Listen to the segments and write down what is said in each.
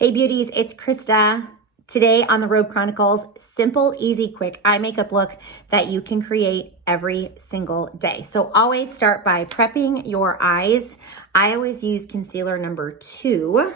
Hey beauties, it's Krista. Today on the Robe Chronicles, simple, easy, quick eye makeup look that you can create every single day. So always start by prepping your eyes. I always use concealer number 2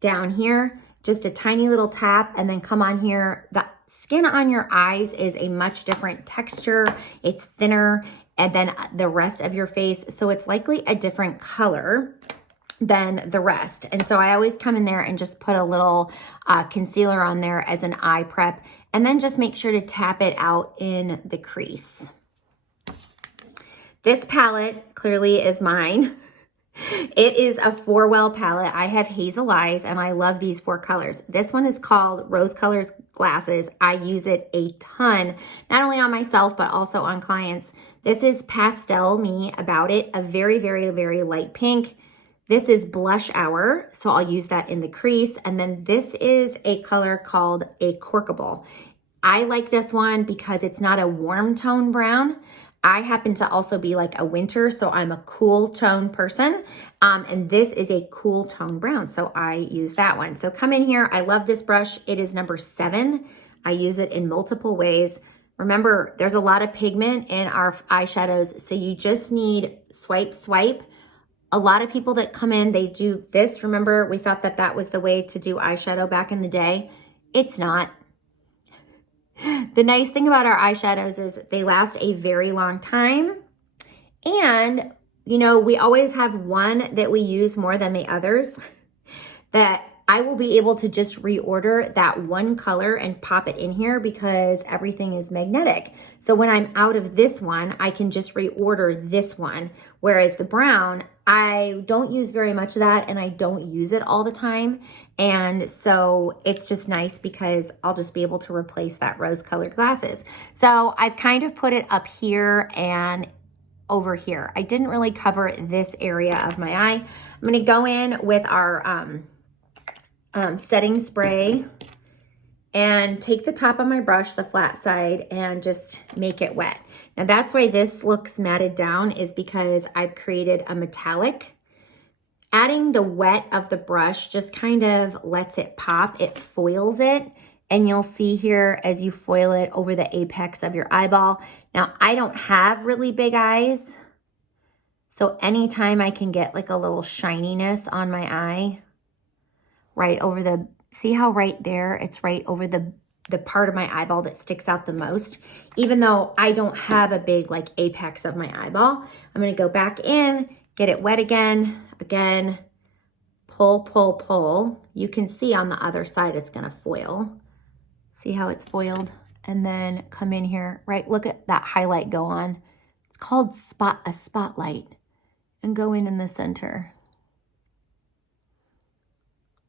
down here, just a tiny little tap, and then come on here. The skin on your eyes is a much different texture. It's thinner, and then the rest of your face, so it's likely a different color than the rest. And so I always come in there and just put a little concealer on there as an eye prep, and then just make sure to tap it out in the crease. This palette clearly is mine. It is a 4-well palette. I have hazel eyes and I love these 4 colors. This one is called Rose Colors Glasses. I use it a ton, not only on myself, but also on clients. This is Pastel Me About It, a very, very, very light pink. This is Blush Hour, so I'll use that in the crease. And then this is a color called Acorkable. I like this one because it's not a warm tone brown. I happen to also be like a winter, so I'm a cool tone person. And this is a cool tone brown, so I use that one. So come in here. I love this brush. It is number 7. I use it in multiple ways. Remember, there's a lot of pigment in our eyeshadows, so you just need swipe, swipe. A lot of people that come in, they do this. Remember, we thought that that was the way to do eyeshadow back in the day. It's not. The nice thing about our eyeshadows is they last a very long time. And, you know, we always have one that we use more than the others, that I will be able to just reorder that one color and pop it in here because everything is magnetic. So when I'm out of this one, I can just reorder this one. Whereas the brown, I don't use very much of that and I don't use it all the time. And so it's just nice because I'll just be able to replace that rose colored glasses. So I've kind of put it up here and over here. I didn't really cover this area of my eye. I'm gonna go in with our setting spray and take the top of my brush, the flat side, and just make it wet. Now that's why this looks matted down, is because I've created a metallic. Adding the wet of the brush just kind of lets it pop. It foils it, and you'll see here as you foil it over the apex of your eyeball. Now I don't have really big eyes, so anytime I can get like a little shininess on my eye, right over the, see how right there, it's right over the part of my eyeball that sticks out the most. Even though I don't have a big like apex of my eyeball, I'm gonna go back in, get it wet again, pull, pull, pull. You can see on the other side it's gonna foil. See how it's foiled? And then come in here, right? Look at that highlight go on. It's called a spotlight. And go in the center.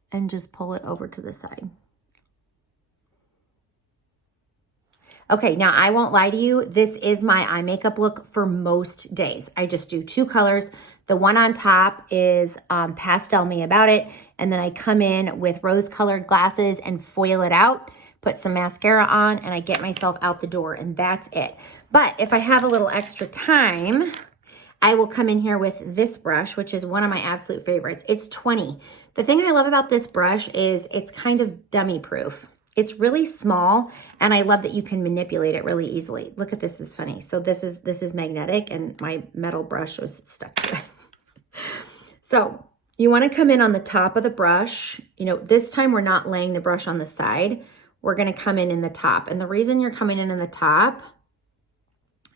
And just pull it over to the side. Okay, now I won't lie to you. This is my eye makeup look for most days. I just do 2 colors. The one on top is Pastel Me About It. And then I come in with rose colored glasses and foil it out, put some mascara on, and I get myself out the door, and that's it. But if I have a little extra time, I will come in here with this brush, which is one of my absolute favorites. It's 20. The thing I love about this brush is it's kind of dummy proof. It's really small, and I love that you can manipulate it really easily. Look at this, is funny. So this is magnetic, and my metal brush was stuck to it. So you wanna come in on the top of the brush. You know, this time we're not laying the brush on the side. We're gonna come in the top. And the reason you're coming in the top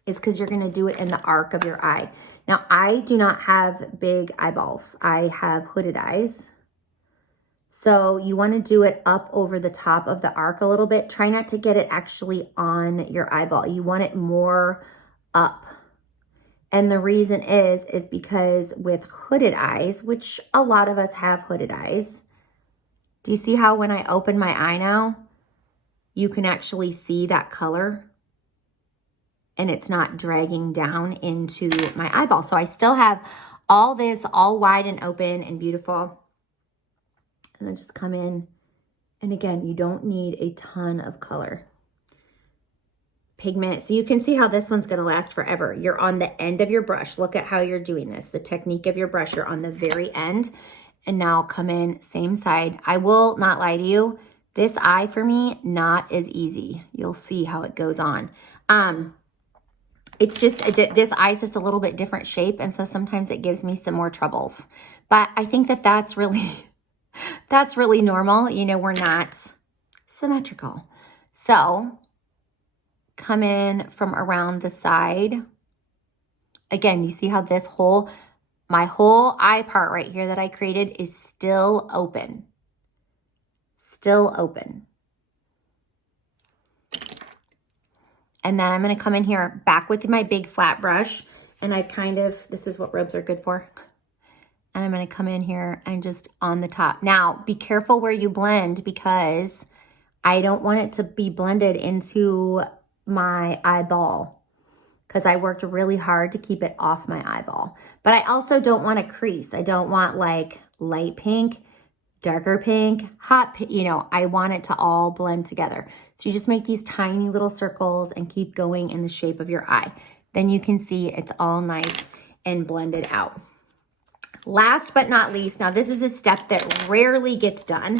is because you're gonna do it in the arc of your eye. Now, I do not have big eyeballs. I have hooded eyes. So you wanna do it up over the top of the arc a little bit. Try not to get it actually on your eyeball. You want it more up. And the reason is because with hooded eyes, which a lot of us have hooded eyes, do you see how when I open my eye now, you can actually see that color? And it's not dragging down into my eyeball. So I still have all this all wide and open and beautiful. And then just come in. And again, you don't need a ton of color. Pigment. So you can see how this one's gonna last forever. You're on the end of your brush. Look at how you're doing this. The technique of your brush, you're on the very end. And now come in same side. I will not lie to you. This eye for me, not as easy. You'll see how it goes on. It's just, this eye is just a little bit different shape. And so sometimes it gives me some more troubles. But I think that that's really, that's really normal. You know, we're not symmetrical. So come in from around the side. Again, you see how this whole, my whole eye part right here that I created is still open. Still open. And then I'm going to come in here back with my big flat brush. And I've kind of, this is what robes are good for. And I'm going to come in here and just on the top. Now, be careful where you blend because I don't want it to be blended into my eyeball because I worked really hard to keep it off my eyeball. But I also don't want a crease. I don't want like light pink, darker pink, hot pink, you know, I want it to all blend together. So you just make these tiny little circles and keep going in the shape of your eye. Then you can see it's all nice and blended out. Last but not least, now this is a step that rarely gets done.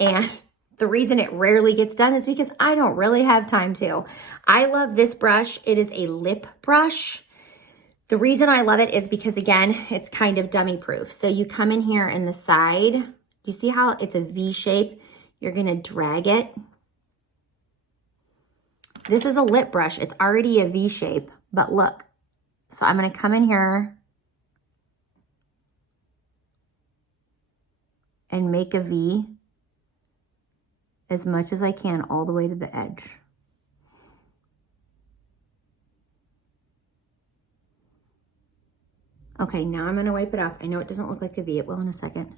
And the reason it rarely gets done is because I don't really have time to. I love this brush. It is a lip brush. The reason I love it is because, again, it's kind of dummy proof. So you come in here in the side. You see how it's a V shape? You're going to drag it. This is a lip brush. It's already a V shape, but look. So I'm going to come in here and make a V as much as I can all the way to the edge. Okay, now I'm going to wipe it off. I know it doesn't look like a V. It will in a second.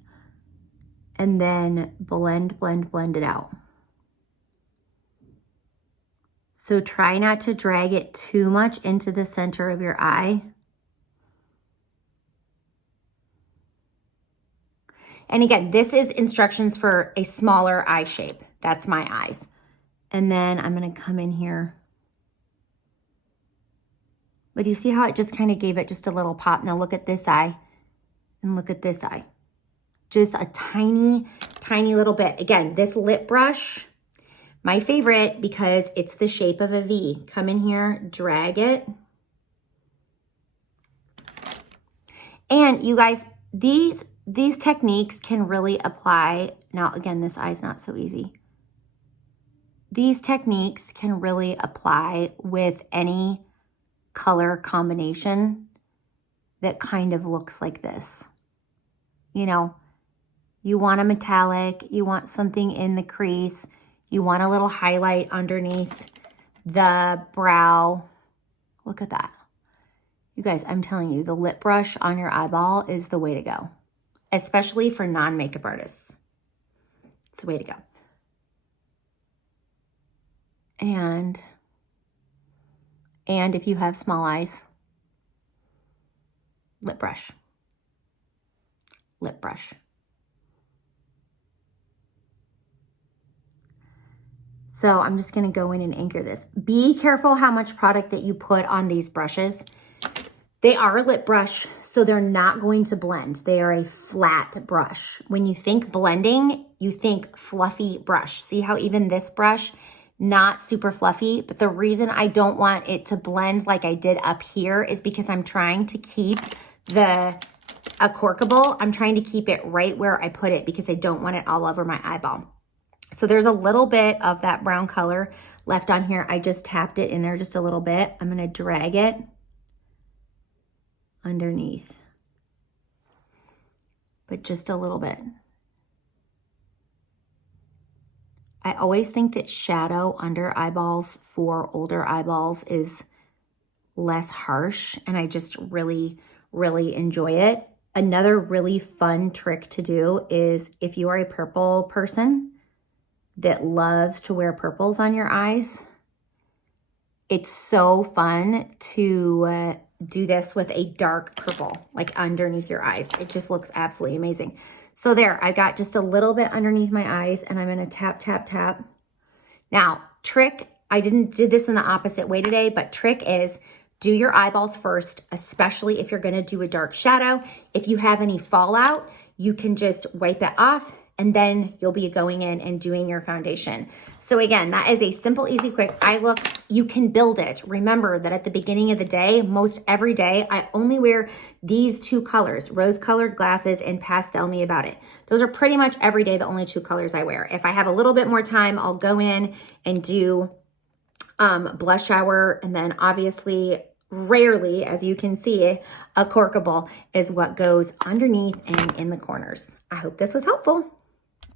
And then blend, blend, blend it out. So try not to drag it too much into the center of your eye. And again, this is instructions for a smaller eye shape. That's my eyes. And then I'm going to come in here. But you see how it just kind of gave it just a little pop? Now look at this eye and look at this eye. Just a tiny, tiny little bit. Again, this lip brush, my favorite because it's the shape of a V. Come in here, drag it. And you guys, these techniques can really apply. Now, again, this eye's not so easy. These techniques can really apply with any color combination that kind of looks like this. You know, you want a metallic, you want something in the crease, you want a little highlight underneath the brow. Look at that. You guys, I'm telling you, the lip brush on your eyeball is the way to go, especially for non-makeup artists. It's the way to go. And if you have small eyes, lip brush. Lip brush. So I'm just going to go in and anchor this. Be careful how much product that you put on these brushes. They are a lip brush, so they're not going to blend. They are a flat brush. When you think blending, you think fluffy brush. See how even this brush, not super fluffy, but the reason I don't want it to blend like I did up here is because I'm trying to keep the Acorkable, I'm trying to keep it right where I put it because I don't want it all over my eyeball. So there's a little bit of that brown color left on here. I just tapped it in there just a little bit. I'm going to drag it underneath, but just a little bit. I always think that shadow under eyeballs for older eyeballs is less harsh, and I just really, really enjoy it. Another really fun trick to do is if you are a purple person that loves to wear purples on your eyes, it's so fun to do this with a dark purple, like underneath your eyes. It just looks absolutely amazing. So there, I got just a little bit underneath my eyes, and I'm gonna tap, tap, tap. Now, trick, I did this in the opposite way today, but trick is do your eyeballs first, especially if you're gonna do a dark shadow. If you have any fallout, you can just wipe it off and then you'll be going in and doing your foundation. So again, that is a simple, easy, quick eye look. You can build it. Remember that at the beginning of the day, most every day, I only wear these two colors, rose-colored glasses and Pastel Me About It. Those are pretty much every day the only two colors I wear. If I have a little bit more time, I'll go in and do blush hour, and then obviously rarely, as you can see, Acorkable is what goes underneath and in the corners. I hope this was helpful.